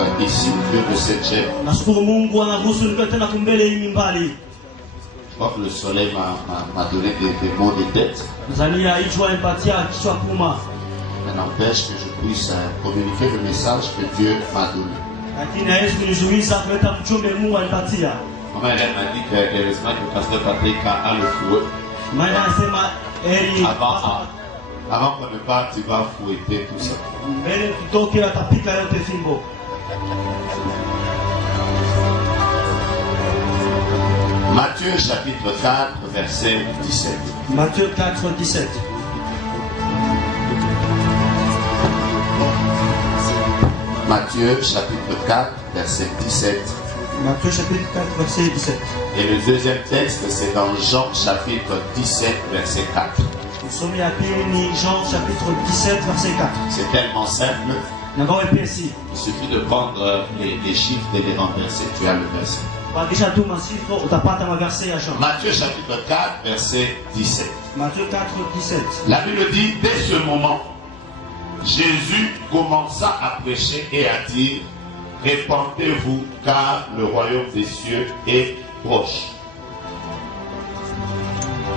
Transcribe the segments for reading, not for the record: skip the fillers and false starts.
être ici au lieu de cette chair. Je crois que le soleil m'a donné des mots de tête. Ça n'empêche que je puisse communiquer le message que Dieu m'a donné. Maman Hélène m'a dit que heureusement que le pasteur Patrick a le fouet. Avant qu'on ne parte, tu vas fouetter tout ça. Matthieu chapitre 4, verset 17. Matthieu 4, 17. Matthieu chapitre 4, verset 17. Matthieu chapitre 4, verset 17. Et le deuxième texte, c'est dans Jean chapitre 17, verset 4. Nous sommes à Jean chapitre 17, verset 4. C'est tellement simple. Il suffit de prendre les chiffres et les renverser. Tu as le verset. Matthieu chapitre 4, verset 17. Matthieu 4, 17. La Bible dit, dès ce moment, Jésus commença à prêcher et à dire, répentez-vous car le royaume des cieux est proche.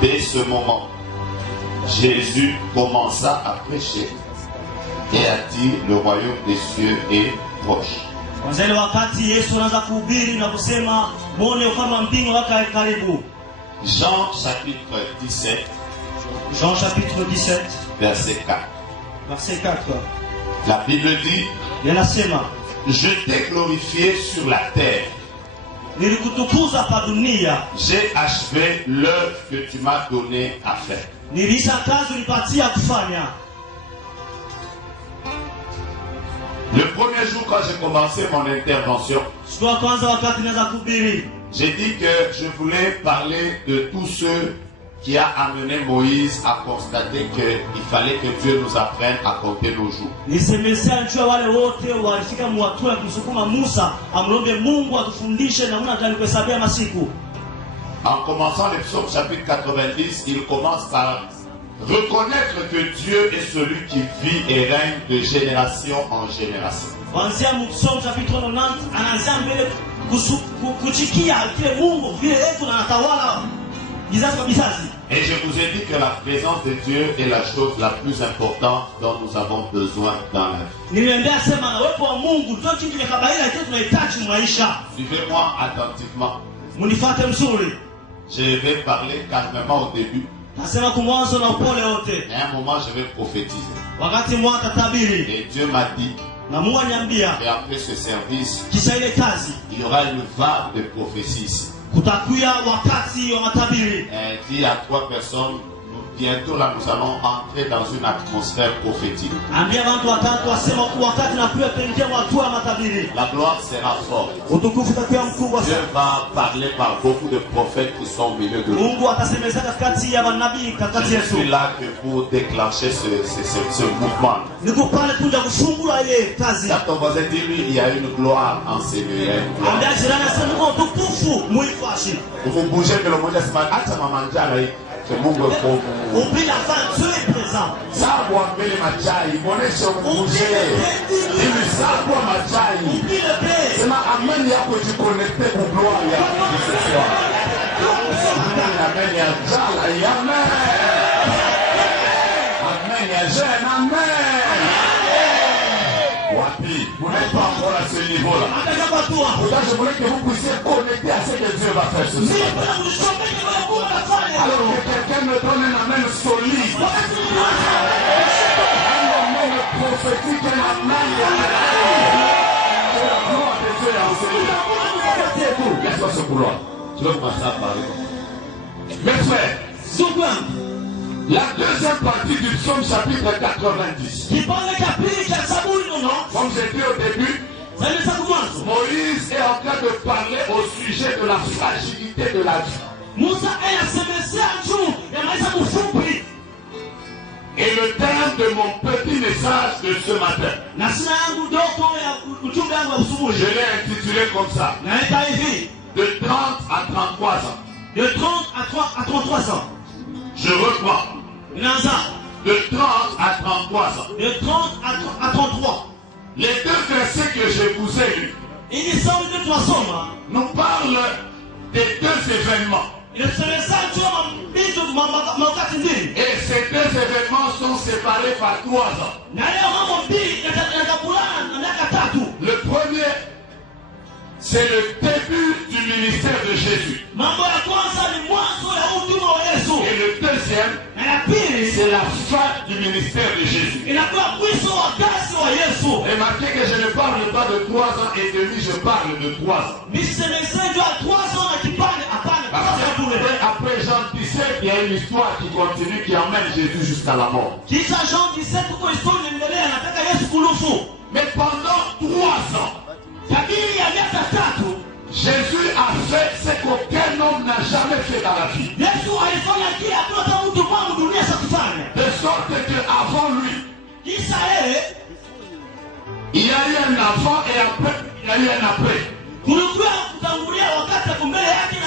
Dès ce moment, Jésus commença à prêcher et a dit le royaume des cieux est proche. Jean chapitre 17. Jean chapitre 17. Verset 4. Verset 4. La Bible dit, je t'ai glorifié sur la terre. J'ai achevé l'œuvre que tu m'as donné à faire. Le premier jour quand j'ai commencé mon intervention, j'ai dit que je voulais parler de tous ceux qui a amené Moïse à constater qu'il fallait que Dieu nous apprenne à compter nos jours. En commençant le psaume chapitre 90, il commence par reconnaître que Dieu est celui qui vit et règne de génération en génération. Et je vous ai dit que la présence de Dieu est la chose la plus importante dont nous avons besoin dans la vie. Suivez-moi attentivement. Je vais parler calmement au début. Et à un moment, je vais prophétiser. Et Dieu m'a dit, et après ce service, il y aura une vague de prophéties ici. Et dit à 3 personnes, bientôt là nous allons entrer dans une atmosphère prophétique. La gloire sera forte. Dieu va parler par beaucoup de prophètes qui sont au milieu de nous. Je suis là que pour déclencher ce mouvement. Quand ton voisin dit lui, il y a une gloire en ces lieux. Vous bougez que le monde se met à manger. Oublie la fin, Dieu est présent. Oublie le Vous n'êtes pas encore à ce niveau-là. Je voulais que vous puissiez connecter à ce que Dieu va faire ce soir. Alors que quelqu'un me donne un amen solide. Un amen prophétique, un amen. Que la gloire de Dieu est enseignée. Laisse-moi ce couloir. Je vais commencer à parler. Mes frères, la deuxième partie du psaume chapitre 90. Comme j'ai dit au début, Moïse est en train de parler au sujet de la fragilité de la vie. Et le thème de mon petit message de ce matin, je l'ai intitulé comme ça. De 30 à 33 ans. De 30 à 33 ans. Je reprends. De 30 à 33 ans. De 30 à 33. Les deux versets que je vous ai lus nous parlent des deux événements. Et ces deux événements sont séparés par 3 ans. Le premier, c'est le début du ministère de Jésus. Et le deuxième, c'est la fin du ministère de Jésus. Remarquez que je ne parle pas de 3 ans et demi, je parle de 3 ans. Après Jean 17, il y a une histoire qui continue, qui emmène Jésus jusqu'à la mort. Mais pendant 3 ans, Jésus a fait ce qu'aucun homme n'a jamais fait dans la vie. De sorte qu'avant lui, il y a eu un avant et après, il y a eu un après.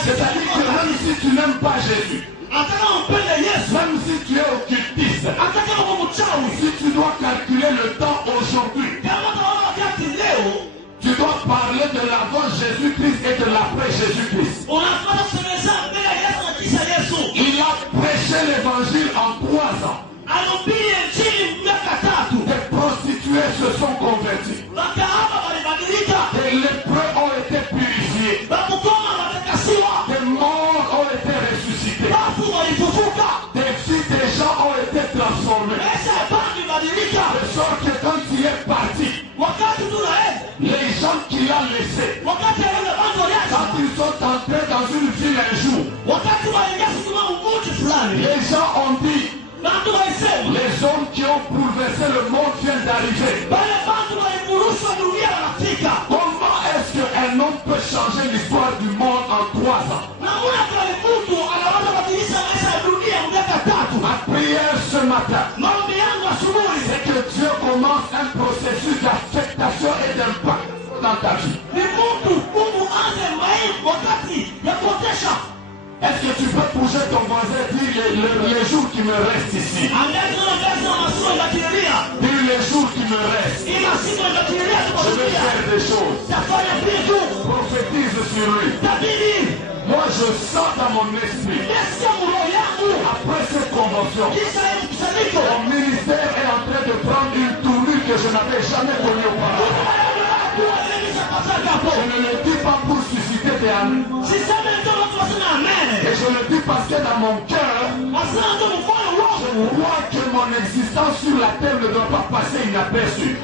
C'est-à-dire que même si tu n'aimes pas Jésus, même si tu es occultiste, si tu dois calculer le temps aujourd'hui, tu dois parler de l'avant Jésus-Christ et de l'après Jésus-Christ. Il a prêché l'évangile en 3 ans. Des prostituées se sont converties. Des lépreux ont été purifiés. Des morts ont été ressuscités. Des vies des gens ont été transformées. De sorte que quand il est parti, les gens qu'il a laissés, quand ils sont entrés dans une ville un jour, les gens ont dit, les hommes qui ont bouleversé le monde viennent d'arriver. Comment est-ce qu'un homme peut changer l'histoire du monde en 3 ans? Ma prière ce matin, c'est que Dieu commence un processus d'affectation et d'impact dans ta vie. Est-ce que tu peux bouger ton voisin et dire les jours qui me restent ici? Dire les jours qui me restent. Je vais faire des choses. Prophétise sur lui. Moi je sens dans mon esprit, après cette convention, mon ministère est en train de prendre une tournure que je n'avais jamais connue auparavant. Je ne le dis pas pour susciter des amis. Et je le dis parce que dans mon cœur, je vois que mon existence sur la terre ne doit pas passer inaperçue.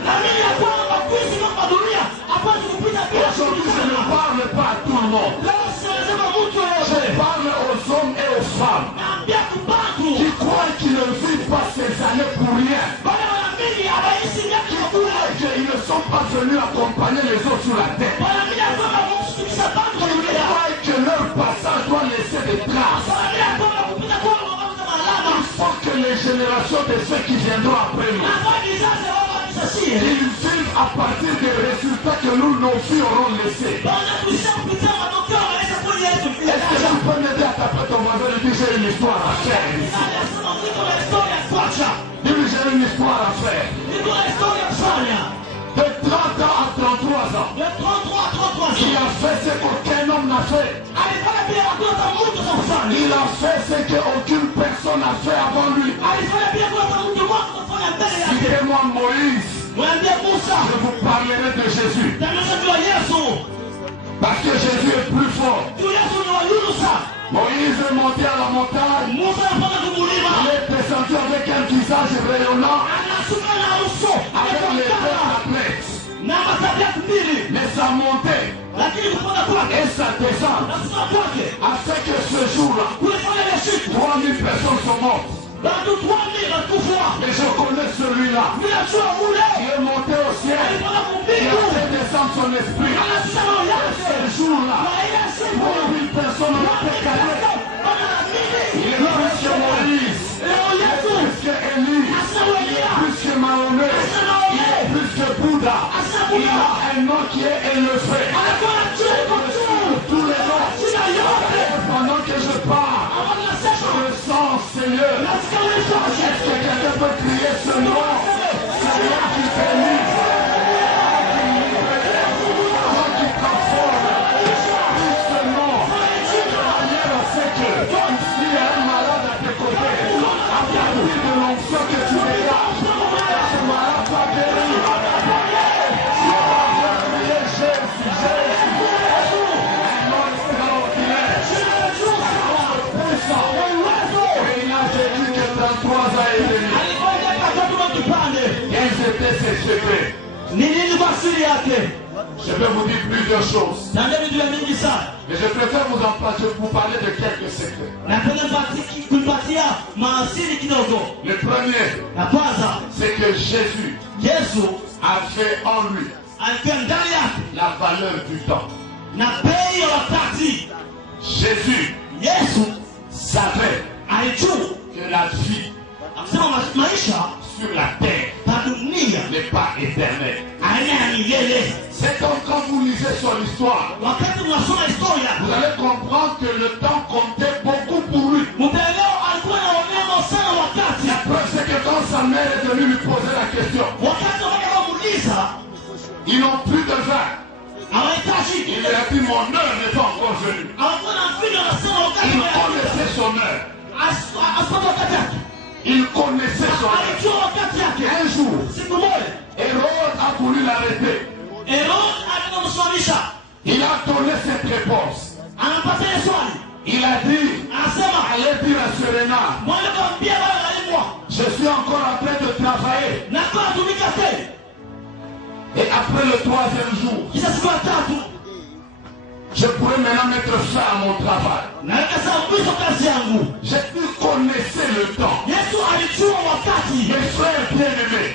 Aujourd'hui, je ne parle pas à tout le monde. Je parle aux hommes et aux femmes qui croient qu'ils ne vivent pas ces années pour rien. Qui croient qu'ils ne sont pas venus accompagner les autres sur la terre. Qui croient que leur passage doit laisser des traces. Il faut que les générations de ceux qui viendront après nous, ils vivent à partir des résultats que nous, nos filles, auront laissés. Est-ce que tu peux m'aider à taper ton voisin et dire j'ai une histoire à faire? Dis-lui j'ai une histoire à faire. De 30 ans à 33 ans, il a fait ce qu'aucun homme n'a fait. Il a fait ce qu'aucune personne n'a fait avant lui. Citez-moi Moïse. Je vous parlerai de Jésus. Parce que Jésus est plus fort. Moïse est monté à la montagne. Il est descendu avec un visage rayonnant, avec les deux athlètes. Mais sa montée et sa descente a fait que ce jour-là, 3000 personnes sont mortes. Et je connais celui-là qui est monté au ciel, qui a fait descendre son esprit. Ce jour-là, 3000 personnes ont été calées. Il est plus que Moïse, il est plus que Élie, il est plus que Mahomet, il est plus que Bouddha. Il a un nom qui est élevé. Tous les noms. Pendant que je parle, je le sens, Seigneur. Est-ce que quelqu'un peut crier ce nom? C'est là qui bénit. Je vais vous dire plusieurs choses. Mais je préfère vous parler de quelques secrets. Le premier, c'est que Jésus a fait en lui la valeur du temps. Jésus savait que la vie sur la terre n'est pas éternelle. C'est comme quand vous lisez son histoire, vous allez comprendre que le temps comptait beaucoup pour lui. La preuve, c'est que quand sa mère est venue lui poser la question, ils n'ont plus de vin. Il lui a dit, mon heure n'est pas encore venue. Il connaissait son heure. Il connaissait son heure. Un jour, Hérode a voulu l'arrêter. Il a donné cette réponse. Il a dit, allez dire à Serena, je suis encore en train de travailler. Et après le troisième jour, je pourrais maintenant mettre fin à mon travail. Je connaissais le temps. Mes frères bien-aimés,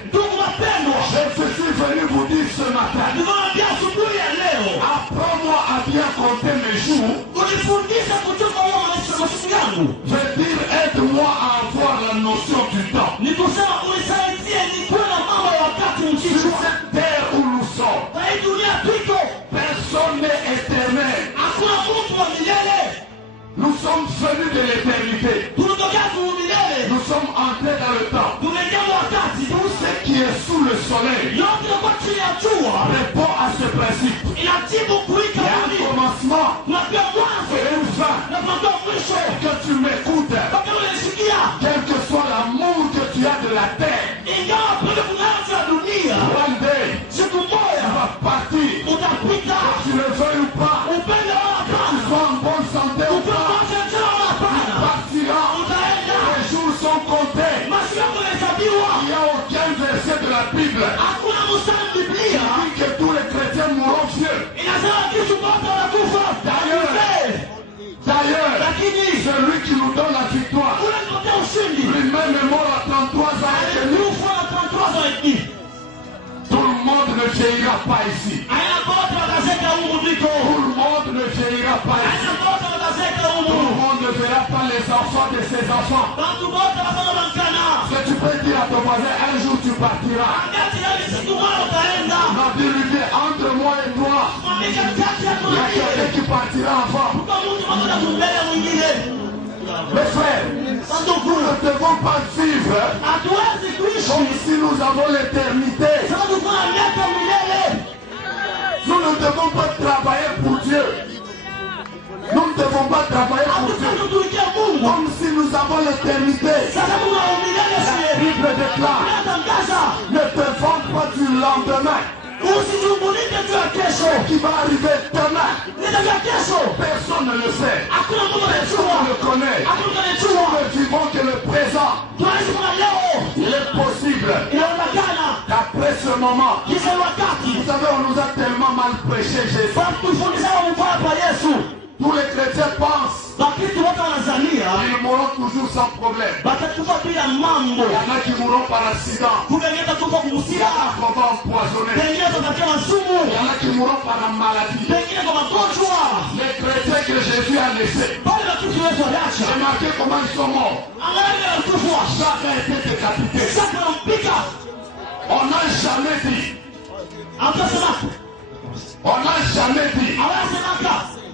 je suis venu vous dire ce matin, apprends-moi à bien compter mes jours. Je veux dire, aide-moi à avoir la notion du temps. Sur cette terre où nous sommes, personne n'est éternel. Nous sommes venus de l'éternité. Nous sommes entrés dans le temps. Tout ce qui est sous le soleil répond à ce principe. Il y a un commencement et une fin. Que tu m'écoutes, quel que soit l'amour que tu as de la terre, one day, tu vas partir. Que tu le veuilles ou pas, que tu sois en bonne santé ou pas, tu partiras. Les jours sont comptés. Il n'y a aucun verset de la Bible qui dit que tous les chrétiens mourront vieux. D'ailleurs, celui qui nous donne la victoire, lui-même est mort à 33 ans et demi. Tout le monde ne vieillira pas ici. Tout le monde ne vieillira pas ici. Tout le monde ne verra pas les enfants de ses enfants. Que tu peux dire à ton voisin, un jour tu partiras. Non, dis-lui bien, entre moi et toi, il y a quelqu'un qui partira avant. Mes frères, nous ne devons pas vivre comme si nous avons l'éternité. Nous ne devons pas travailler pour Dieu. Nous ne devons pas travailler pour Dieu comme si nous avons l'éternité. La Bible déclare, ne te vante pas du lendemain. Ce qui va arriver demain, personne ne le sait. Personne ne le connaît. Nous ne vivons que le présent. Il est possible qu'après ce moment, vous savez, on nous a tellement mal prêché Jésus. Tous les chrétiens pensent ils mourront toujours sans problème. Il y en a qui mourront par accident. Il y en a qu'on va empoisonner. Il y en a qui mourront par la maladie. Les chrétiens que Jésus a laissés, j'ai marqué comment ils sont morts. Chacun a été décapité. On n'a jamais dit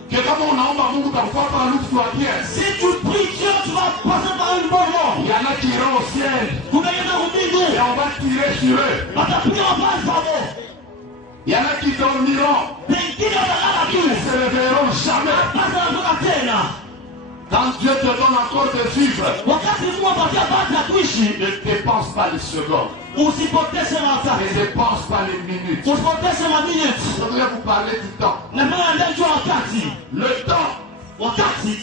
que comme on a Mungu takufa par nous soit bien. Si tu pries Dieu, tu vas passer par une bonne mort. Il y en a qui iront au ciel. Et on va tirer sur eux. Il y en a qui dormiront. Ils ne se réveilleront jamais. Quand Dieu te donne encore de vivre, ne dépense pas les secondes. Ne dépense pas les minutes. Je voudrais vous parler du temps. Le temps,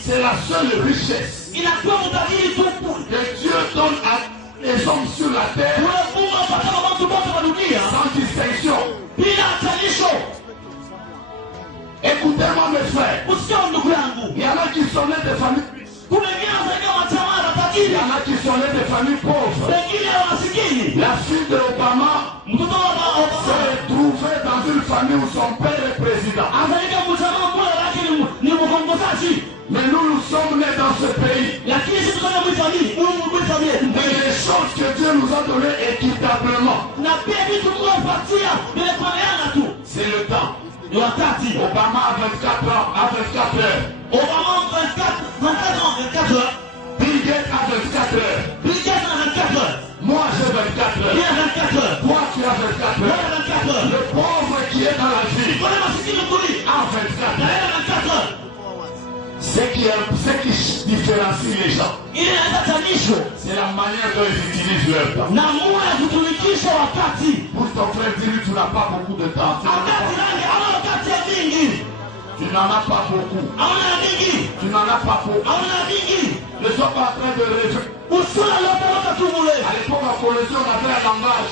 c'est la seule richesse que Dieu donne à les hommes sur la terre sans distinction. mes frères, il y en a qui sont nés de familles. Il y en a qui sont nés de familles pauvres. La fille de Obama s'est trouvée dans une famille où son père est président. Mais nous sommes nés dans ce pays. Mais les choses que Dieu nous a données équitablement, c'est le temps. Obama a 24 ans, à 24 heures. Bill Gates a 24 heures. Moi j'ai 24 heures. Toi tu as 24 heures. Le pauvre qui est dans la vie a 24 heures. Ce qui différencie les gens, c'est la manière dont ils utilisent leur temps. Pour ton frère dire tu n'as pas beaucoup de temps. Tu n'en as pas beaucoup. Tu n'en as pas beaucoup. Ne sois pas en train de rêver. À l'époque, en connaissant, on avait un langage.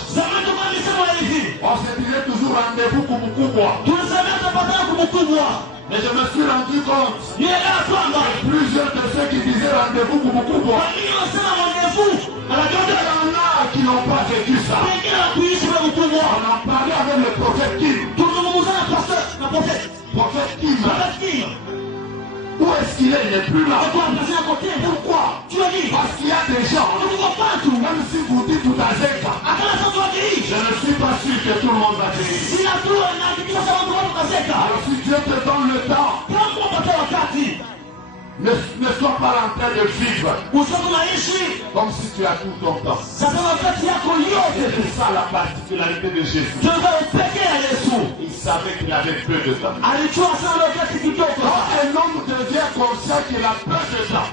On se disait toujours rendez-vous Kumukubwa. Mais je me suis rendu compte que plusieurs de ceux qui disaient rendez-vous Kumukubwa, il y en a qui n'ont pas vécu ça. On en parlait avec le prophète Kim. Prophète Kim. Où est-ce qu'il est? Il n'est plus là. Pourquoi? Parce qu'il y a des gens, même si vous dites tout à Zeka, je ne suis pas sûr que tout le monde va venir. Alors si Dieu te donne le temps, ne sois pas en train de vivre comme si tu as tout ton temps. C'est ça la particularité de Jésus. Il savait qu'il avait peu de temps. Quand un homme devient conscient qu'il a peu de temps,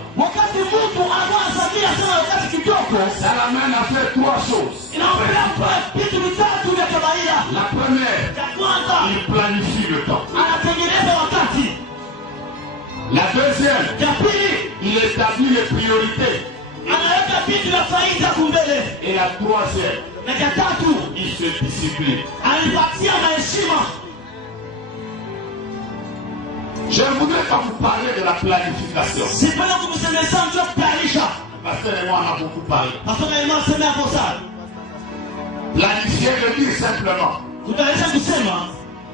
ça l'amène à faire trois choses. La première, il planifie le temps. La deuxième, il établit les priorités. Et la troisième, il se discipline. Je voudrais pas vous parler de la planification. Pasteur et moi on a beaucoup parlé. Planifier veut dire simplement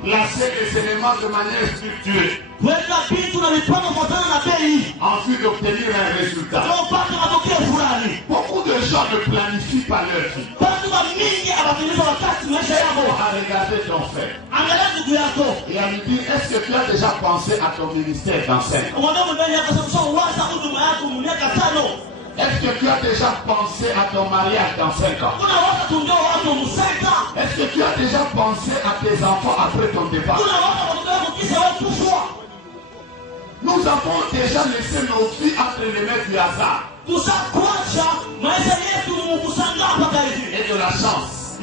placer les éléments de manière structurée en vue d'obtenir un résultat. Beaucoup de gens ne planifient pas leur vie. À regarder ton frère et à lui dire, est-ce que tu as déjà pensé à ton ministère dans 5 ans? Est-ce que tu as déjà pensé à ton mariage dans 5 ans? Est-ce que tu as déjà pensé à tes enfants après ton départ? Nous avons déjà laissé nos vies entre les mains du hasard et de la chance.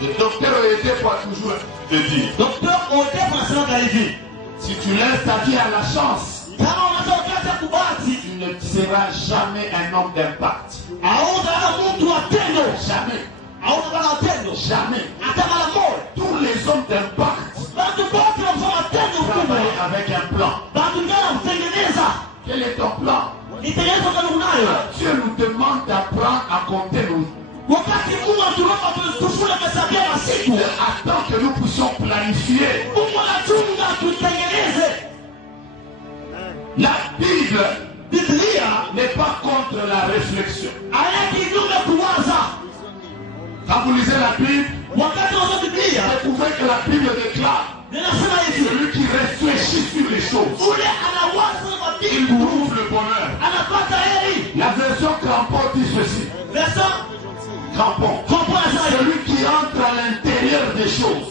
Le docteur Oyedepo a toujours te dit, si tu laisses ta vie à la chance, tu ne seras jamais un homme d'impact. Jamais. Jamais. Tous les hommes d'impact travaillent avec un plan. Quel est ton plan? Dieu nous demande d'apprendre à compter nos. Attends que nous puissions planifier. La Bible n'est pas contre la réflexion. Quand vous lisez la Bible, vous découvrez que la Bible déclare celui qui réfléchit sur les choses, il trouve le bonheur. La version Crampon dit ceci. Crampon, celui qui entre à l'intérieur des choses,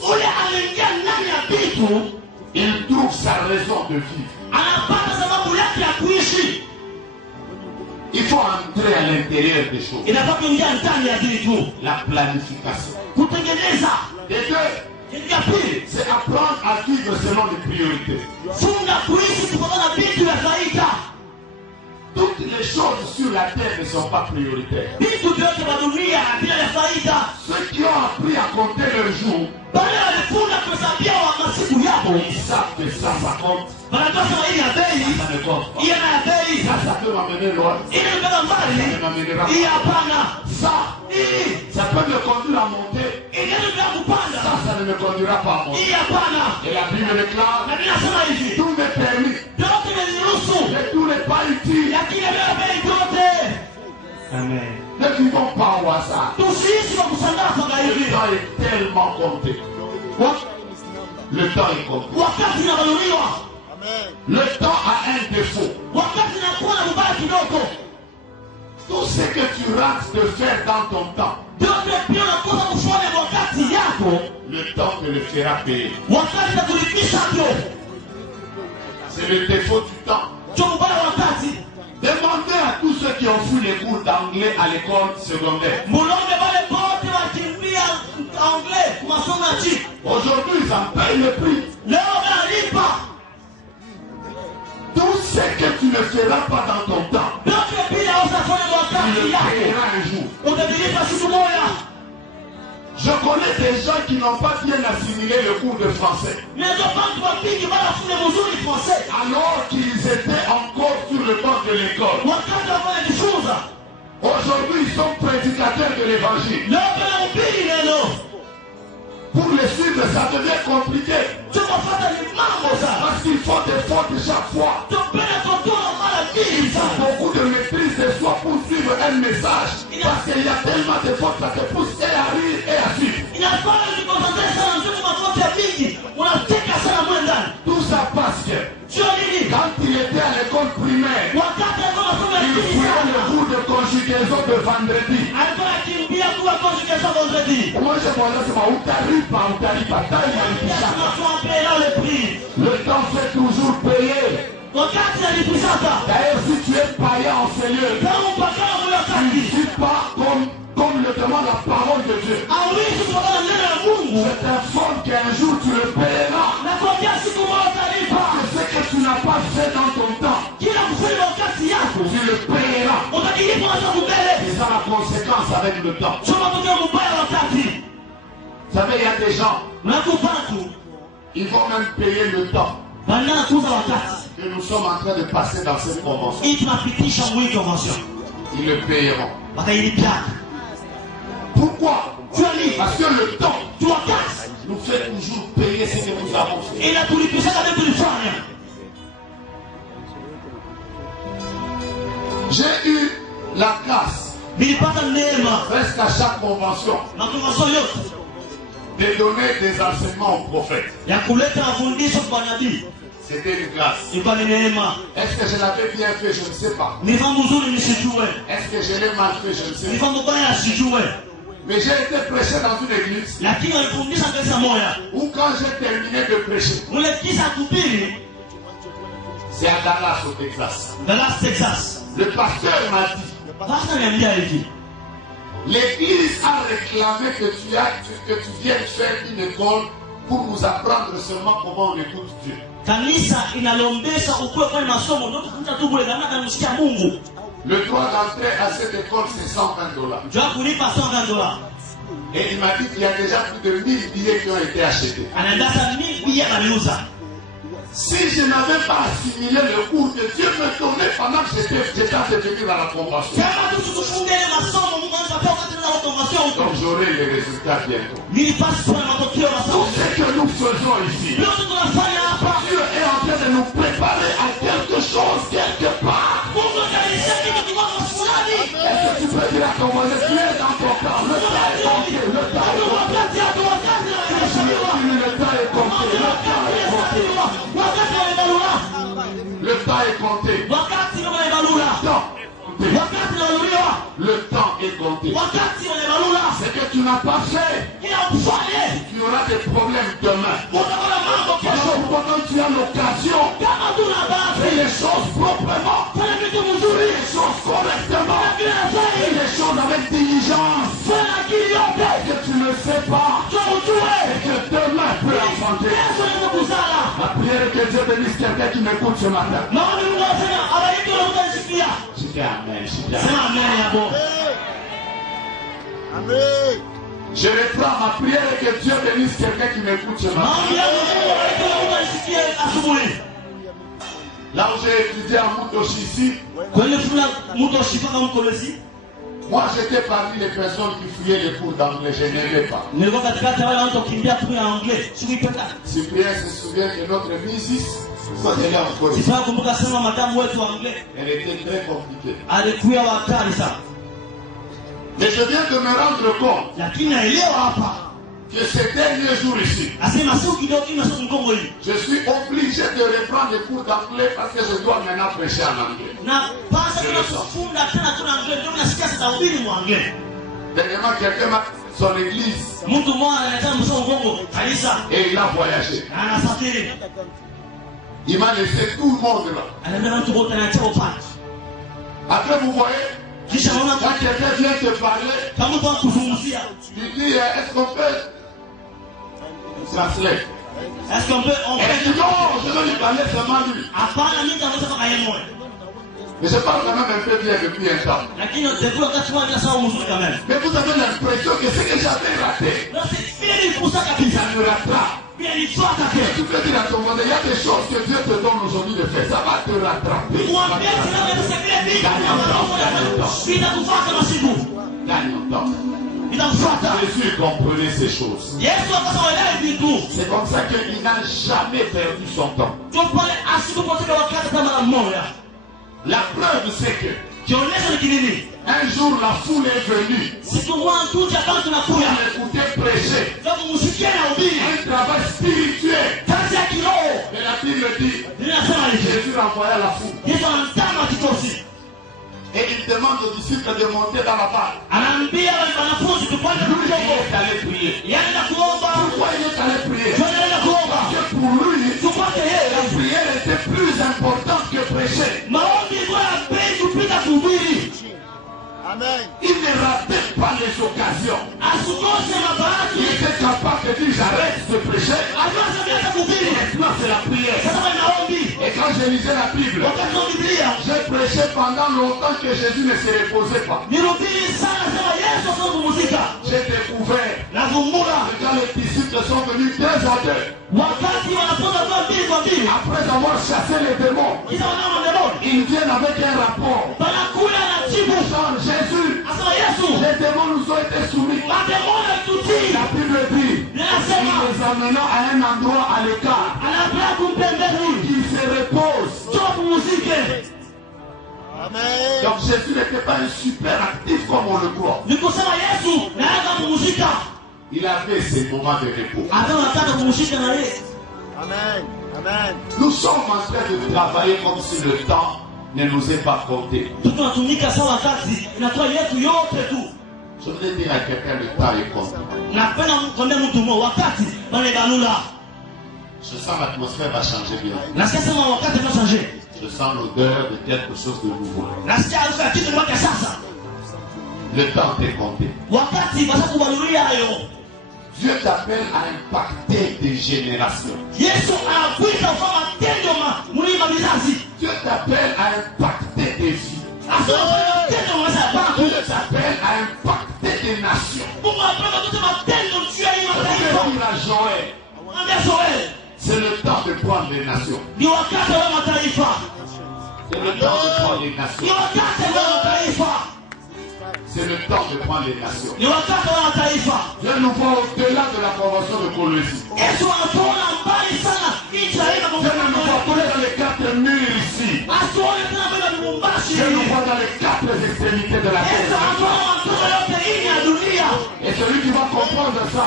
il trouve sa raison de vivre. Il faut entrer à l'intérieur des choses. La planification. Et deux, c'est apprendre à vivre selon les priorités. Toutes les choses sur la terre ne sont pas prioritaires. Ceux qui ont appris à compter leurs jours Ils savent que ça compte. Ça ne compte pas. Ça peut m'amener loin. Ça peut me conduire à monter. Ça ne me conduira pas à monter. Et la Bible déclare, tout m'est permis, mais tout n'est pas utile. Amen. Ne vivons pas au hasard. Le temps est tellement compté. Le temps est compté. Le temps a un défaut. Tout ce que tu rates de faire dans ton temps, le temps te le fera payer. C'est le défaut du temps. Demandez à tous ceux qui ont fui les cours d'anglais à l'école secondaire. Aujourd'hui, ils en payent le prix. Tout ce que tu ne feras pas dans ton temps, tu le payeras un jour. Je connais des gens qui n'ont pas bien assimilé le cours de français. Alors qu'ils étaient encore sur le banc de l'école. Aujourd'hui, ils sont prédicateurs de l'évangile. Pour les suivre, ça devient compliqué. Parce qu'ils font des fautes chaque fois. Ils ont beaucoup de maîtrise de soi pour suivre un message. Parce qu'il y a tellement de fautes, ça te pousse et à rire et à suivre. Tout ça parce que quand il était à l'école primaire, il faisait le cours de conjugaison de vendredi. Moi je vois là, le temps fait toujours payer. D'ailleurs, si tu es païen en Seigneur, tu ne vis pas comme le demande la parole de Dieu. Je t'informe qu'un jour tu le paieras. Parce que ce que tu n'as pas fait dans ton temps, tu le paieras. C'est ça la conséquence avec le temps. Vous savez, il y a des gens, ils vont même payer le temps que nous sommes en train de passer dans cette convention. Ils le payeront. Pourquoi? Parce que le temps nous fait toujours payer ce que nous avons fait. J'ai eu la grâce presque à chaque convention de donner des enseignements aux prophètes. C'était une grâce. Est-ce que je l'avais bien fait? Je ne sais pas. Est-ce que je l'ai mal fait? Je ne sais pas. Mais j'ai été prêché dans une église où quand j'ai terminé de prêcher, c'est à Dallas au Texas. Le pasteur m'a dit, l'église a réclamé que tu viennes faire une école pour nous apprendre seulement comment on écoute Dieu. Le droit d'entrée à cette école, c'est $120. Et il m'a dit qu'il y a déjà plus de 1000 billets qui ont été achetés. Si je n'avais pas assimilé le cours que Dieu me donnait pendant que j'étais devenu à la convention, donc j'aurai les résultats bientôt. Tout ce que nous faisons ici, Dieu est en train de nous préparer à quelque chose, quelque part. Est-ce que tu peux dire à ton voisin, tu es dans ton temps, le temps est compté, le temps est compté. Le temps est compté, le temps est compté. Le temps est compté. Ce que tu n'as pas fait, tu auras des problèmes demain. Parce que pendant que tu as l'occasion, fais les choses proprement, fais les choses correctement, fais les choses avec diligence. Que tu ne sais pas, et que demain peut enfanter. La prière que Dieu bénisse quelqu'un qui m'écoute ce matin. Je dis amen. Je reprends ma prière que Dieu bénisse quelqu'un qui m'écoute ce matin. Là où j'ai étudié à Mutoshi ici, moi j'étais parmi les personnes qui fuyaient les cours d'anglais, je n'aimais pas. Cyprien se souvient que notre Mrs. elle est encore ici. Elle était très compliquée. Mais je viens de me rendre compte que ces derniers jours ici, je suis obligé de reprendre les cours d'anglais parce que je dois maintenant prêcher en anglais. Dernièrement, quelqu'un m'a dit son église et il a voyagé. Il m'a laissé tout le monde là. Après, vous voyez, quand quelqu'un vient te parler, tu dis, est-ce qu'on peut translate? Est-ce qu'on peut... Elle dit non, je veux lui parler seulement lui. Mais je parle quand même un peu bien depuis un temps. Mais vous avez l'impression que ce que j'avais raté, ça me rattrape. Tu peux dire à ton monde, il y a des choses que Dieu te donne aujourd'hui de faire, ça va te rattraper. Gagne ton temps. Jésus comprenait ces choses. C'est comme ça qu'il n'a jamais perdu son temps. La preuve c'est que un jour la foule est venue pour écouter prêcher un travail spirituel. Et la Bible dit Jésus renvoya la foule. Et il demande aux disciples de monter dans la barque. Lui, il est allé prier. Pourquoi il est allé prier? Parce que pour lui, la prière était plus importante que prêcher. Amen. Il ne ratait pas les occasions. Il était capable de dire j'arrête de prêcher. Maintenant c'est la prière. Et quand je lisais la Bible, j'ai prêché pendant longtemps que Jésus ne se reposait pas. J'ai découvert que quand les disciples sont venus 2 à 2, après avoir chassé les démons, ils viennent avec un rapport. Jésus, les démons nous ont été soumis. La Bible dit, nous les amenons à un endroit à l'écart, qui se repose. Amen. Donc Jésus n'était pas un super actif comme on le croit. Il avait ses moments de repos. Amen. Amen. Nous sommes en train de travailler comme si le temps ne nous est pas compté. Je voudrais dire à quelqu'un, le temps est compté. Je sens l'atmosphère va changer bien. Je sens l'odeur de quelque chose de nouveau. Le temps est compté. Dieu t'appelle à impacter des générations. Dieu t'appelle à impacter des vies. Dieu t'appelle à impacter des nations. C'est le temps de prendre les nations. C'est le temps de prendre les nations. C'est le temps de prendre les nations. Je nous vois au-delà de la convention de Colosie. Je ne nous vois pas dans les 4 murs ici. Je nous vois dans les 4 extrémités de la terre. Et celui qui va comprendre ça,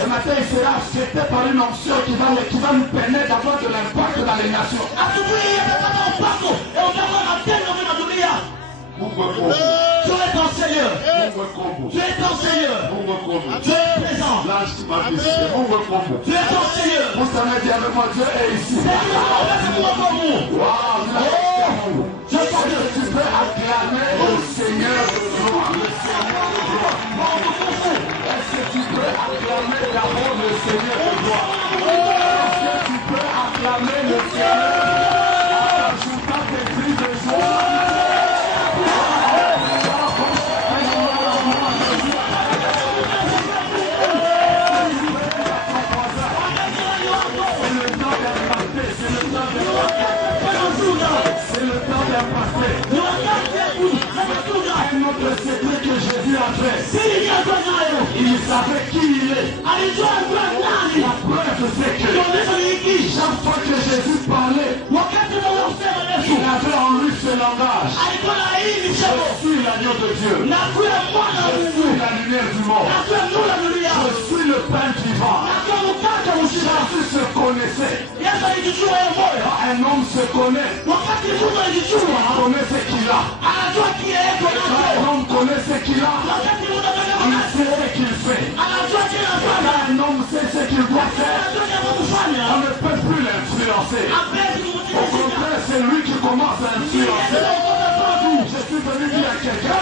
ce matin il sera accepté par une onction qui va nous permettre d'avoir de l'impact dans les nations. Tu es ton Seigneur. Tu es ton Seigneur. Tu es présent. Tu es ton Seigneur. Vous savez dire avec moi, Dieu est ici. Je pense que tu peux acclamer le Seigneur de gloire. Est-ce que tu peux acclamer d'abord le Seigneur de gloire? Est-ce que tu peux acclamer le Seigneur en ajoutant des cris de joie? C'est le temps d'impacter bien passé. Un autre secret que Jésus a fait. Il savait qui il est. La preuve c'est que chaque fois que Jésus parlait, il avait en lui ce langage. Je suis l'agneau de Dieu. Je suis la lumière du monde. Je suis le pain vivant. Jésus se connaissait. Quand un homme se connaît, il connaît ce qu'il a. Quand un homme connaît ce qu'il a, il sait ce qu'il fait. Quand un homme sait ce qu'il doit faire, on ne peut plus l'influencer. Au contraire, c'est lui qui commence à influencer. Je suis venu dire à quelqu'un,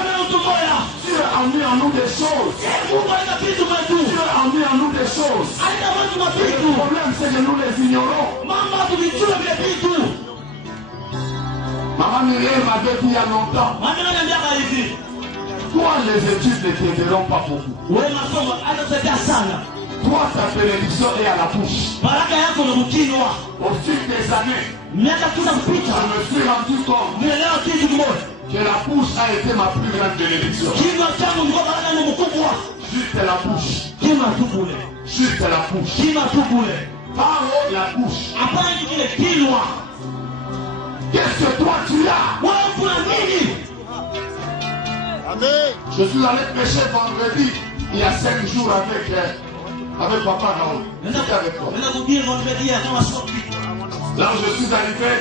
Dieu a mis en nous des choses. Dieu a mis en nous des choses. Le problème, c'est que nous les ignorons. Maman Myriam m'avait dit il y a longtemps, toi les études ne t'aideront pas beaucoup. Toi ta bénédiction est à la bouche. Au fil des années, je me suis rendu compte que la bouche a été ma plus grande bénédiction. Juste la bouche. Juste la bouche. Par la bouche. Qu'est-ce que toi tu as? Je suis allé pêcher vendredi, il y a 5 jours avec papa Raoul. J'étais avec toi. Là où je suis arrivé,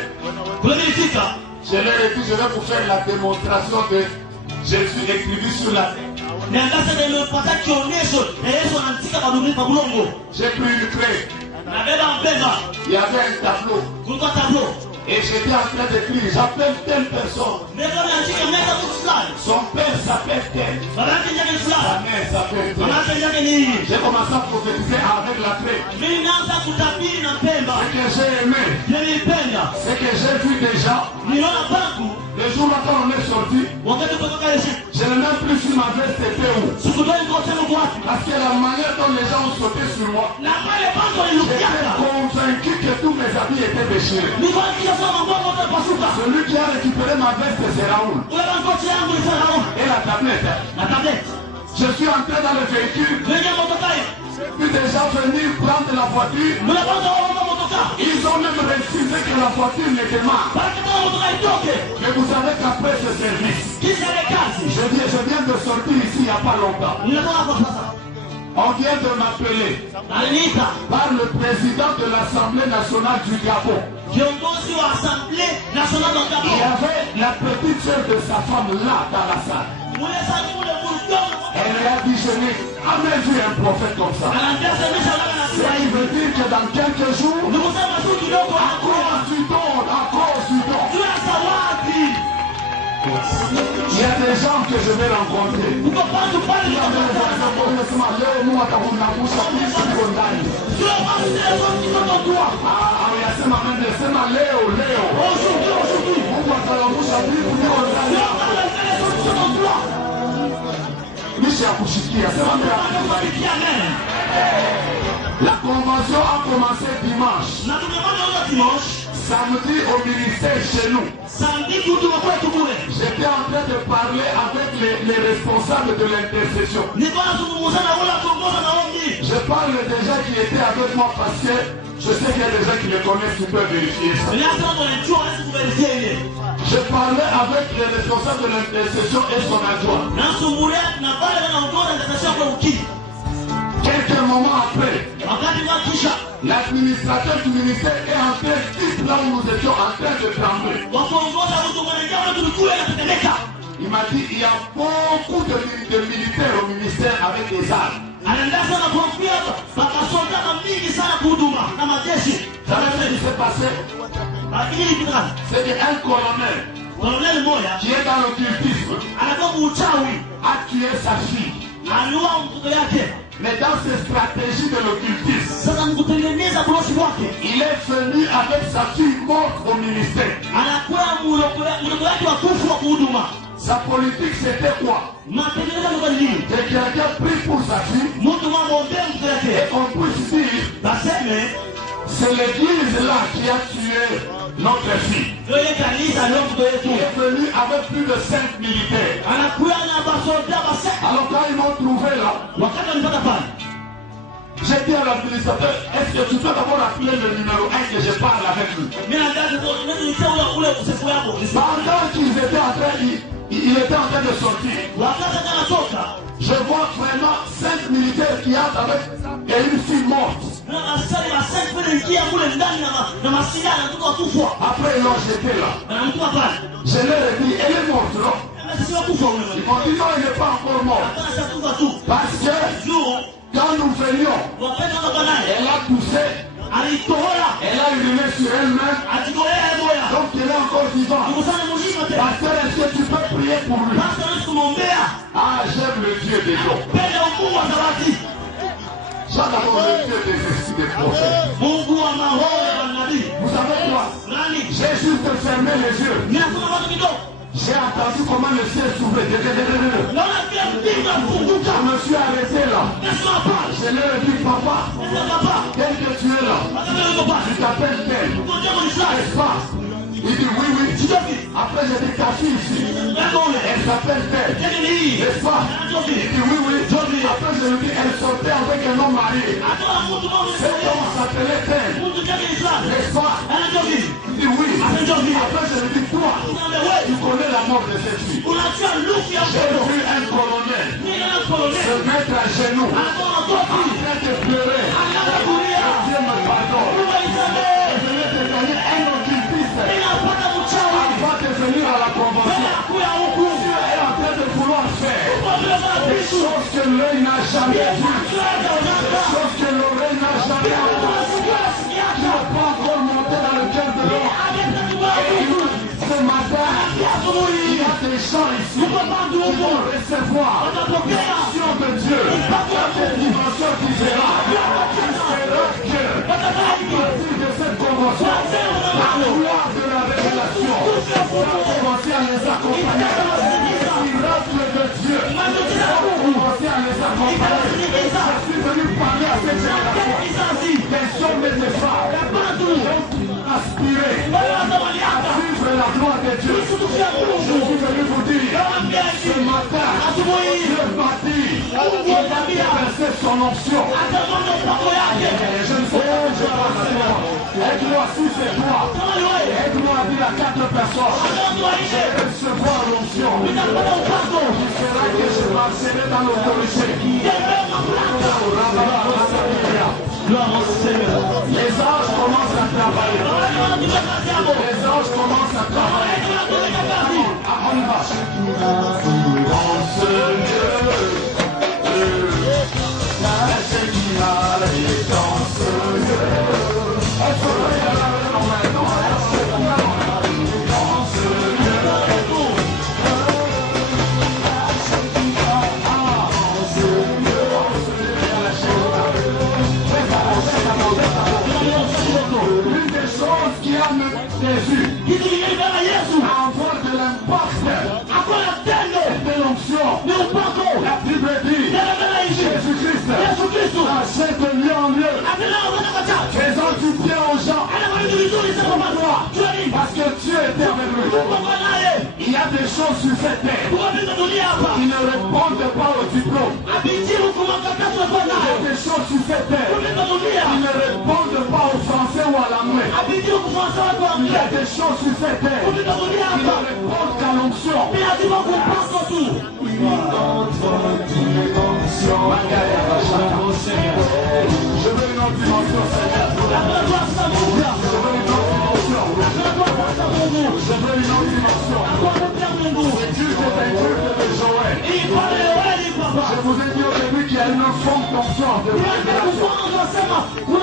je leur ai dit, je vais vous faire la démonstration de Jésus écrit sur la terre. J'ai pris une craie. Il y avait un tableau. Et j'étais en train d'écrire, j'appelle telle personne. Son père s'appelle tel. Sa mère s'appelle tel. J'ai commencé à prophétiser avec la craie. Ce que j'ai aimé, ce que j'ai vu déjà, le jour là quand on est sorti, je n'ai même plus su ma veste était où. Parce que la manière dont les gens ont sauté sur moi, j'étais convaincu que tous mes habits étaient déchirés. Celui qui a récupéré ma veste, c'est Raoul. Et la tablette. Je suis entré dans le véhicule. Puis des gens venus prendre la voiture. Ils ont même refusé que la voiture ne démarre. Mais vous savez qu'après ce service, je viens de sortir ici il n'y a pas longtemps. On vient de m'appeler par le président de l'Assemblée nationale du Gabon. Il y avait la petite sœur de sa femme là dans la salle. Elle a dit, je n'ai jamais vu un prophète comme ça. Ça veut dire que dans quelques jours, à cause du don, il y a des gens que je vais rencontrer. La convention a commencé dimanche. Samedi au ministère chez nous. J'étais en train de parler avec les responsables de l'intercession. Je parle des gens qui étaient avec moi parce que je sais qu'il y a des gens qui me connaissent qui peuvent vérifier ça. Je parlais avec les responsables de l'intercession et son adjoint. Quelques moments après, l'administrateur du ministère est entré juste là où nous étions en train de trembler. Il m'a dit il y a beaucoup de militaires au ministère avec des armes. Savez ce qui s'est passé? C'est un colonel qui est dans l'occultisme a tué sa fille. Mais dans ses stratégies de l'occultisme, il est venu avec sa fille morte au ministère. Sa politique c'était quoi? Que quelqu'un prie pour sa fille et qu'on puisse dire C'est l'église là qui a tué notre fille. Il est venu avec plus de 5 militaires. Alors quand ils m'ont trouvé là, j'ai dit à l'administrateur, est-ce que tu peux d'abord appeler le numéro 1 que je parle avec lui? Pendant qu'ils étaient en train, il était en train de sortir. Je vois vraiment 5 militaires qui entrent avec et une fille morte. Après ils l'ont jeté là. Je leur ai dit, elle est morte, non? Ils m'ont dit non, elle n'est pas encore morte. Parce que quand nous venions, elle a poussé. Elle a uriné sur elle-même. Donc elle est encore vivante. Pasteur, est-ce que tu peux prier pour lui? Ah, j'aime le Dieu des dons. J'aime d'abord le Dieu des esprits des prophètes. Vous savez quoi? J'ai juste fermé les yeux. J'ai entendu comment le ciel s'ouvrait. Je me suis arrêté là. Je leur ai dit, papa, tel que tu es là, tu t'appelles tel, n'est-ce pas? Il dit oui, oui. Après j'ai dit ta fille ici, elle s'appelle tel, n'est-ce pas? Il dit oui, oui. Après je lui dis, elle sortait avec un homme marié. Cet homme s'appelait tel, n'est-ce pas? Il dit oui. Après je lui dis, toi, tu connais la mort de cette fille. J'ai vu un colonel se mettre à genoux, en train de pleurer. Dieu me pardonne. Je vais te donner un occultiste avant de venir à la convention. Dieu est en train de vouloir faire des choses que l'œil n'a jamais vues, des choses que l'oreille n'a jamais entendues, qui n'ont pas encore monté dans le cœur de l'homme. Ce matin, il y a des gens ici qui vont recevoir l'action de Dieu dans des dimensions différentes. À partir de cette convention, la gloire de la révélation va commencer à les accompagner. Les miracles de Dieu vont commencer à les accompagner. Je suis venu parler à cette génération des hommes et des femmes qui ont aspiré à vivre la gloire de Dieu. Je suis venu vous dire, ce matin, Dieu m'a dit, il a versé son onction. Je ne sais pas où je vais. Aide-moi si c'est toi. Aide-moi à dire à 4 personnes, je vais recevoir l'onction. Il sera que je marcherai dans l'autorité. Les anges commencent à travailler. Les anges commencent à travailler. On y va. Dans ce lieu, la Shekinah est dans ce lieu. Est-ce que vous voyez la maison maintenant? Dans ce lieu. L'une des choses qui a Jésus à avoir de l'impact de l'onction. La Bible dit Jésus-Christ achète de lieu en lieu, faisant du bien aux gens. Parce que Dieu était avec lui. Il y a des choses sur cette terre qui ne répondent pas au diplôme. Il y a des choses sur cette terre qui ne répondent pas au français ou à l'anglais. Il y a des choses sur cette terre qui ne répondent qu'à l'onction. Je veux une autre dimension, Seigneur. Je veux une autre dimension. Je veux une autre dimension. C'est Dieu de Joël. Je vous ai dit au début qu'il y a une forme d'onction de révélation. Nous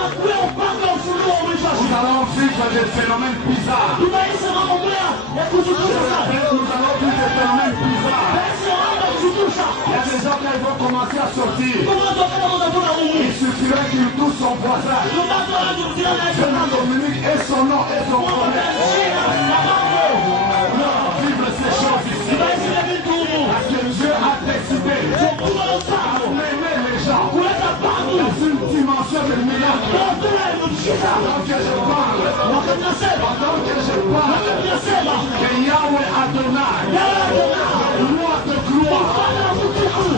allons vivre des phénomènes bizarres. Nous allons vivre des phénomènes bizarres. Il y a des gens qui vont commencer à sortir. Il suffirait qu'il touche son voisin. Dominique et son nom et son problème. Vivre ces choses ici. Parce que Dieu a décidé d'amener les gens dans une dimension de miracle. Pendant que je parle, que Yahweh Adonai, le roi de gloire,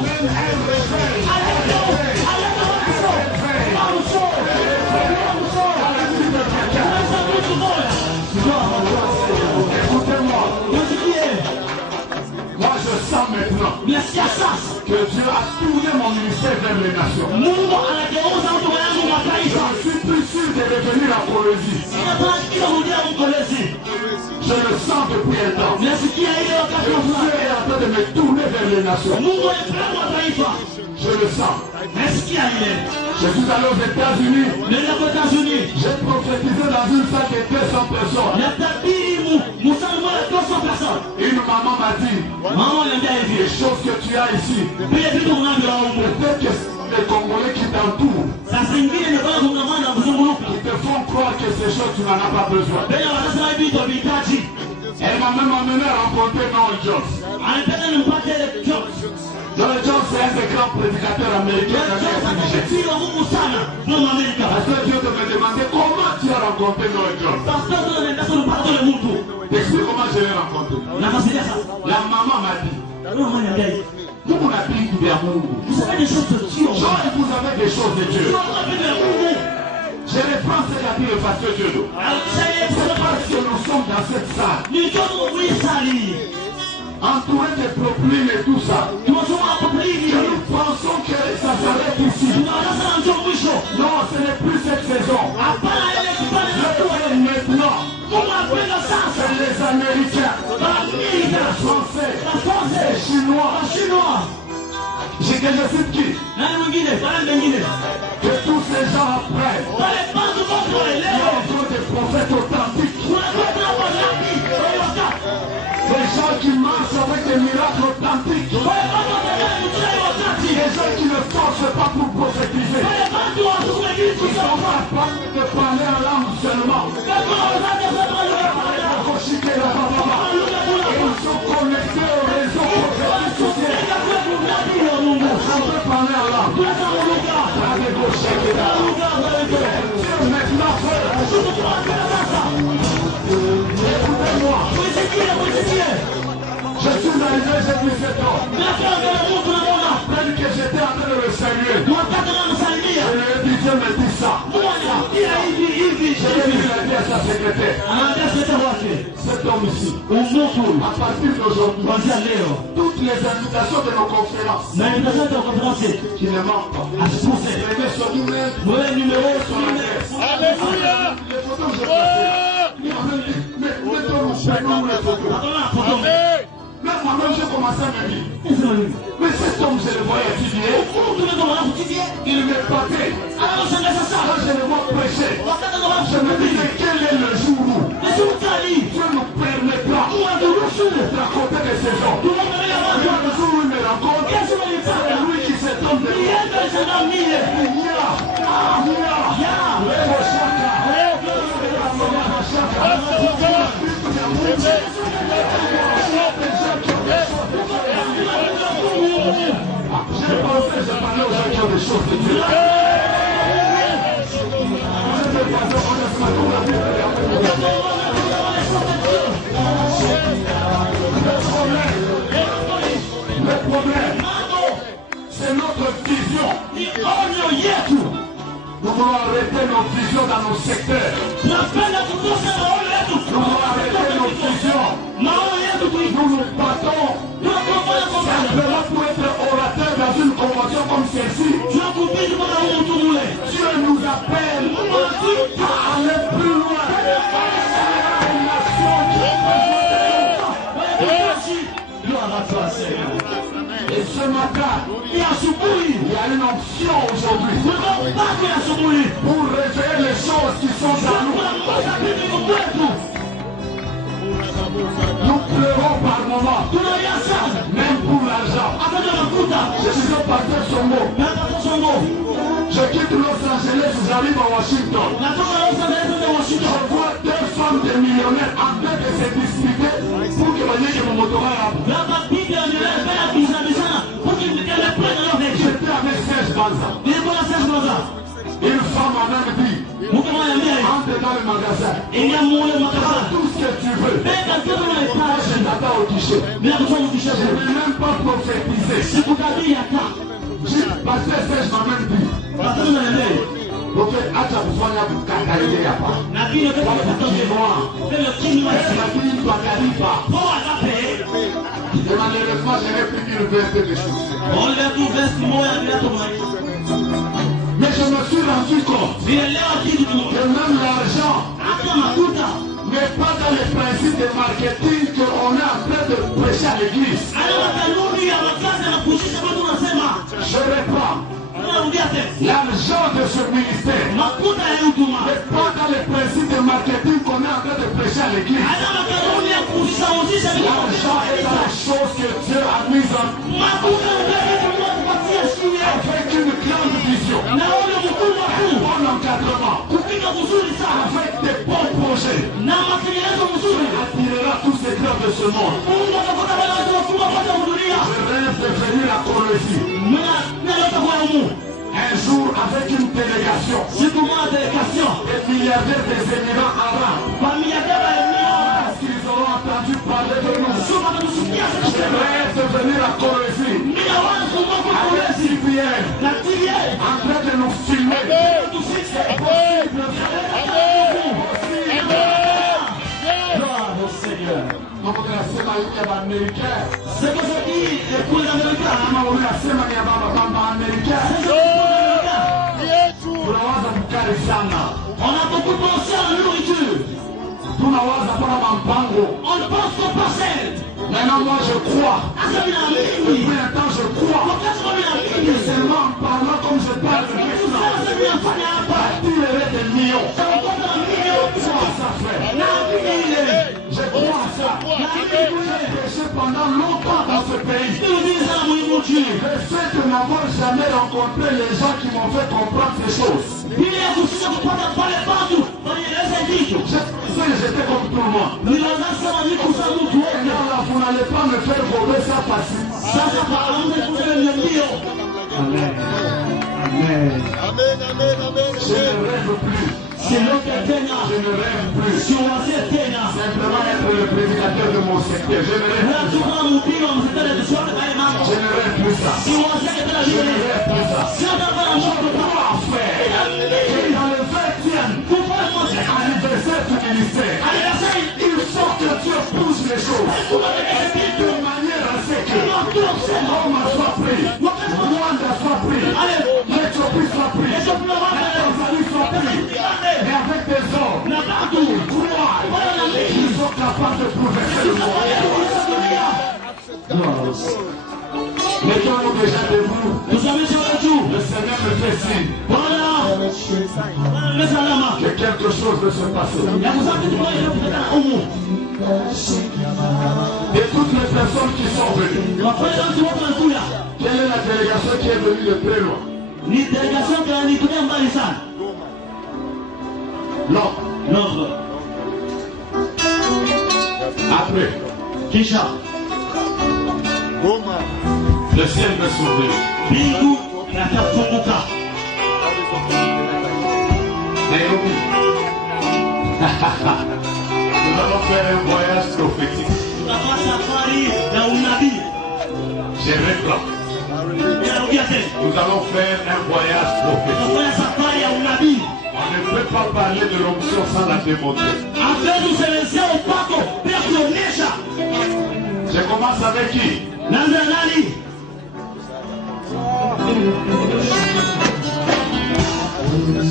même un réveil. Écoutez-moi. Moi je sens maintenant que Dieu a tourné mon ministère vers les nations. Je suis plus sûr de revenir à Colosie. Je le sens depuis un temps. Dieu est en train de me tourner vers les nations. Je le sens. Je suis allé aux États-Unis. J'ai prophétisé dans une salle de 200 personnes. Une maman m'a dit, les choses que tu as ici, peut-être que les Congolais qui t'entourent, qui te font croire que ces choses tu n'en as pas besoin. Elle m'a même amené à rencontrer Noel Jones. Noel Jones c'est un des grands prédicateurs américains. Parce que Dieu te me demandait comment tu as rencontré Noel Jones. T'expliques comment je l'ai rencontré. La maman m'a dit, vous n'avez des choses de Dieu. Genre, vous avez des choses de Dieu. Je reprends ce qu'a dit le pasteur Dieu. C'est parce que nous sommes dans cette salle, entourés de problèmes et tout ça, que nous pensons que ça s'arrête ici. Non, ce n'est plus cette saison. Maintenant, c'est les Américains, les Français, les Chinois. Je cite qui? Que tous ces gens après, ils ont des prophètes authentiques. Des gens qui marchent avec des miracles authentiques. Des gens qui ne forcent pas pour prophétiser. Ils sont capables de parler en langue seulement. Ils sont connectés au réseau prophétique. On peut parler en langue. Maintenant, écoutez-moi. Je suis arrivé, j'ai vu cet homme. Tel que j'étais en train de le saluer. Je lui ai dit, Dieu me dit ça. Je lui ai dit à sa secrétaire. Cet homme ici, à partir d'aujourd'hui, toutes les invitations de nos conférences qui ne manquent pas. Les mets sur nous-mêmes, sur la presse. Alléluia. Les photos, je mettons-nous les photos. Même moi-même, j'ai commencé à me dire, mais cet homme, je le voyais étudier. Il m'épatait. Quand je le vois prêcher, je me dis, mais quel est le jour où Dieu nous permettra de raconter de ces gens. Le jour où il me rencontre, c'est lui qui s'étonne de j'ai pensé, j'ai parlé aux gens qui ont des choses de Dieu. Le problème, c'est notre vision. Nous voulons arrêter nos visions dans nos secteurs. Nous voulons arrêter nos visions. Nous nous battons simplement pour être orateur dans une convention comme celle-ci. Dieu nous appelle à aller plus loin. Et ce matin, il y a une option aujourd'hui pour révéler les choses qui sont à nous. Nous pleurons par moments, même pour l'argent. Je suis un pasteur Songo. Je quitte Los Angeles, j'arrive à Washington. Je vois deux femmes de millionnaires en train de se disputer pour que ma ligne de mon motorin. J'étais avec Serge Banza. Une femme m'a même dit, Entre dans le magasin. Il y a mon magasin. Tout ce que tu veux. Mais quand tu veux les Moi, je t'attends au guichet. mais la personne du chef, Je ne vais même pas prophétiser. c'est pour ta vie, il y a ça. Parce que Serge m'a même dit. Parce que vous avez Prophète, acha kufanya kukatalilia hapa. la vie ne peut pas s'attendre. C'est le qui nous a dit. Lakini twakalipa. Pour agaper, Et malheureusement, je n'ai plus qu'une vingtaine de choses. on l'a tout vesti moya bila tomai. Mais je me suis rendu compte Nielewa kitu que même l'argent hata makuta n'est pas dans les principes de marketing qu'on est en train de prêcher à l'église. ana kanuni ya makazi na kushika watu wanasema Je reprends. narudia tena L'argent de ce ministère makuta ya huduma n'est pas dans les principes de marketing qu'on est en train de prêcher à l'église. ana kanuni ya kushawuzisha L'argent est dans les choses que Dieu a mises en makuta ndio kupatia shule avec une grande vision, na ule mkubwa un huu bon encadrement, kupika vizuri sana avec des bons projets. na matengenezo mzuri Attirera tous ces grands de ce monde. Mungu atakuta wale watu wakubwa kwa kuhudhuria Je rêve de venir à Colosie na leo kwa Mungu un jour avec une délégation siku moja delegation des milliardaires des Émirats arabes. familia baba Parce qu'ils auront entendu parler de nous. soma kusikia Je sasa rêve de venir à Colosie mina wangu Mungu avec kwa CPN na tilie en train de nous filmer. Gloire au Seigneur. Mambo tunasema hivi ya Amerika. C'est pour ça qu'il pour les Américains. Kama unasema ni ya baba Amerika. Tunawaza mkali sana. On a beaucoup pensé à la nourriture. Tunawaza pana mampango. On pense aux parcelles. Maintenant moi je crois. Asa mina Depuis mimi. maintenant je crois. Wakati wa mina Et mimi. seulement en parlant comme je parle de Sasa maintenant. ninafanya hapa. Attirer des millions. Tampata milioni. Crois ça frère. Na mimi ile. Je crois à ça. Na mimi J'ai prêché pendant longtemps dans ce pays. ile sana muhimu chini. Le fait de n'avoir jamais rencontré les gens qui m'ont fait comprendre ces choses. Bila ya kusika kupata pale watu walieleza vitu. Je pensais que j'étais comme tout le monde. Nilianza niko sa mtu Et là, là, vous n'allez pas me faire voler ça facile. sasa pamoja kusema ndio. Je ne rêve plus. C'est l'autre tena. Je ne rêve plus. Si on a tena. Simplement être le prédicateur de mon secteur. Je ne rêve plus. Unachukua mpira wa mstari wa swala kama mambo. Je ne rêve plus ça. Si unataka tena Je vile. ne rêve plus ça. Si unataka mshoko Quoi faire? Et dans le 20e anniversaire du ministère, il faut que Dieu pousse les choses de manière à ce que Rome soit pris, Rwanda soit pris, l'Éthiopie soit pris, la Tanzanie soit pris, et avec des hommes qui croient qu'ils sont capables de bouleverser le monde. Mettons-nous déjà debout. Le Seigneur me fait signe que quelque chose veut se passer. Et toutes les personnes qui sont venues, quelle est la délégation qui est venue de très loin? Non. Après, le ciel me s'ouvre. Naomi. Nous allons faire un voyage prophétique. Je réclame. Nous allons faire un voyage prophétique. On ne peut pas parler de l'onction sans la démontrer. Je commence avec qui?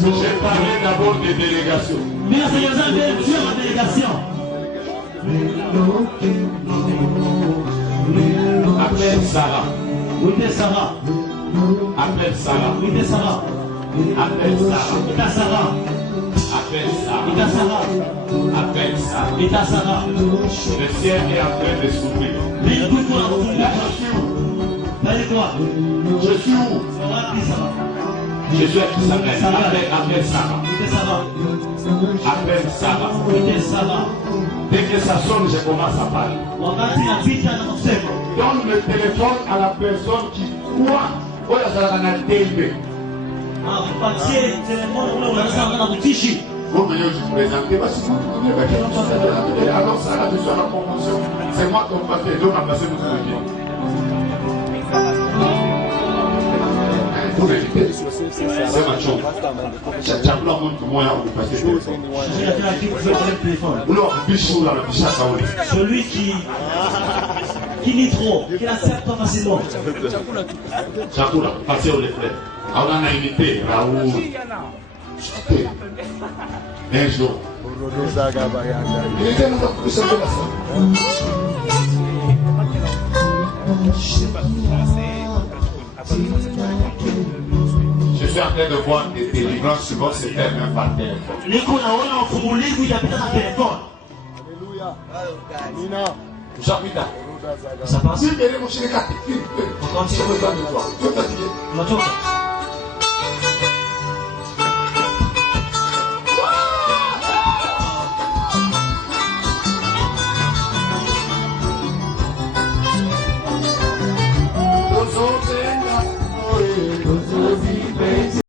J'ai parlé d'abord des délégations. Appelle Sarah. Appelle Sarah. Appelle Sarah. Appelle Sarah. Le ciel est en train de s'ouvrir. Je suis où? Je suis à Isabelle. Appelle Sarah. Appelle Sarah. Dès que ça sonne, je commence à parler. Donne le téléphone à la personne qui croit. Vous venez aussi présenter, alors ça là, je suis à la convention. C'est moi ton papier, donc on a passé votre papier. C'est ma chose. Chaque monde que moi, on passe le téléphone. Celui qui nie trop, qui n'accepte pas facilement. Chakula, passez au frères. On a invité Raoul. Un jour. Il était dans la puissance de la femme. Je suis en train de voir des délivrances souvent se faire même par téléphone. Alléluia. Japita. Ça passe. Si vous allez mon chéri, on continue de toi. Tu es fatigué.